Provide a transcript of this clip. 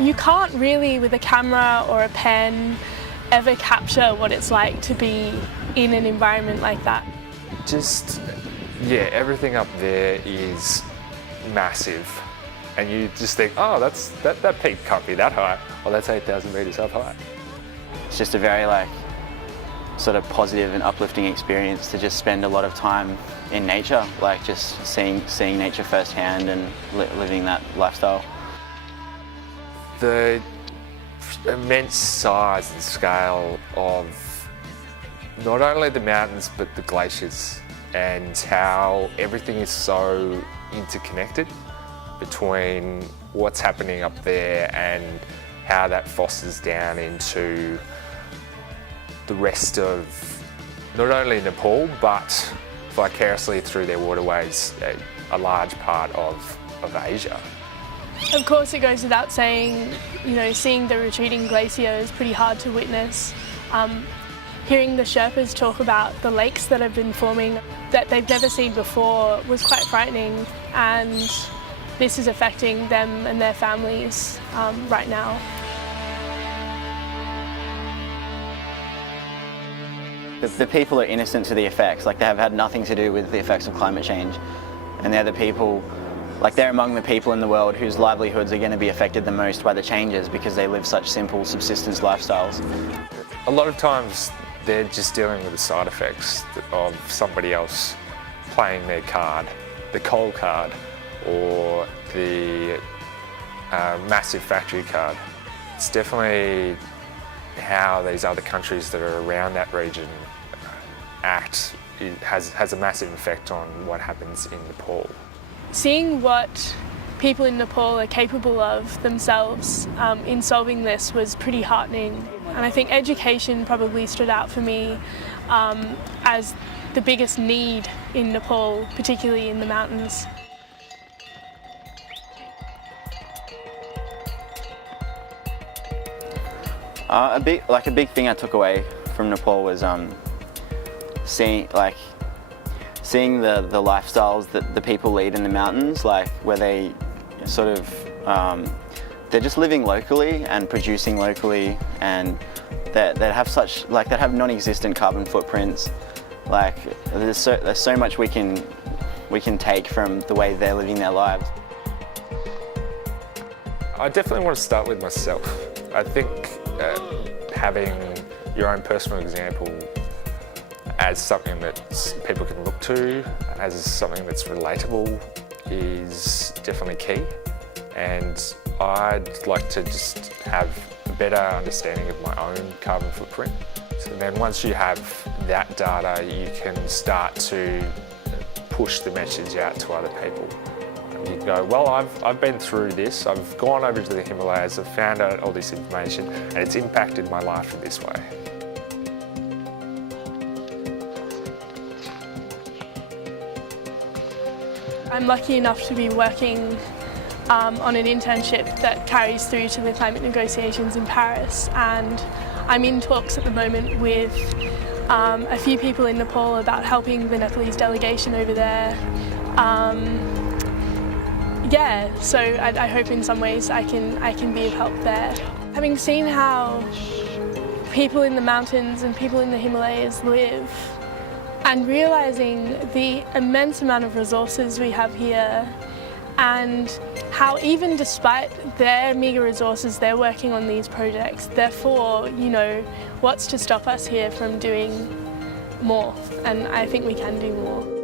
You can't really, with a camera or a pen, ever capture what it's like to be in an environment like that. Yeah, everything up there is massive. And you just think, oh, that peak can't be that high. Oh, that's 8,000 metres up high. It's just a very sort of positive and uplifting experience to just spend a lot of time in nature, just seeing nature firsthand and living that lifestyle. The immense size and scale of not only the mountains but the glaciers, and how everything is so interconnected between what's happening up there and how that fosters down into the rest of not only Nepal but vicariously through their waterways a large part of Asia. Of course, it goes without saying, seeing the retreating glacier is pretty hard to witness. Hearing the Sherpas talk about the lakes that have been forming that they've never seen before was quite frightening, and this is affecting them and their families right now. The people are innocent to the effects, they have had nothing to do with the effects of climate change, and they're the people, they're among the people in the world whose livelihoods are going to be affected the most by the changes because they live such simple subsistence lifestyles. A lot of times they're just dealing with the side effects of somebody else playing their card, the coal card or the massive factory card. It's definitely how these other countries that are around that region act. It has a massive effect on what happens in Nepal. Seeing what people in Nepal are capable of themselves in solving this was pretty heartening. And I think education probably stood out for me as the biggest need in Nepal, particularly in the mountains. A big thing I took away from Nepal was seeing the lifestyles that the people lead in the mountains, where they sort of they're just living locally and producing locally, and that have such that have non-existent carbon footprints. There's so much we can take from the way they're living their lives. I definitely want to start with myself. I think having your own personal example as something that people can look to, as something that's relatable, is definitely key. And I'd like to just have a better understanding of my own carbon footprint. So then once you have that data, you can start to push the message out to other people. You go, well, I've been through this, I've gone over to the Himalayas, I've found out all this information, and it's impacted my life in this way. I'm lucky enough to be working on an internship that carries through to the climate negotiations in Paris, and I'm in talks at the moment with a few people in Nepal about helping the Nepalese delegation over there. So I hope in some ways I can be of help there. Having seen how people in the mountains and people in the Himalayas live, and realising the immense amount of resources we have here, and how even despite their meagre resources, they're working on these projects. Therefore, what's to stop us here from doing more? And I think we can do more.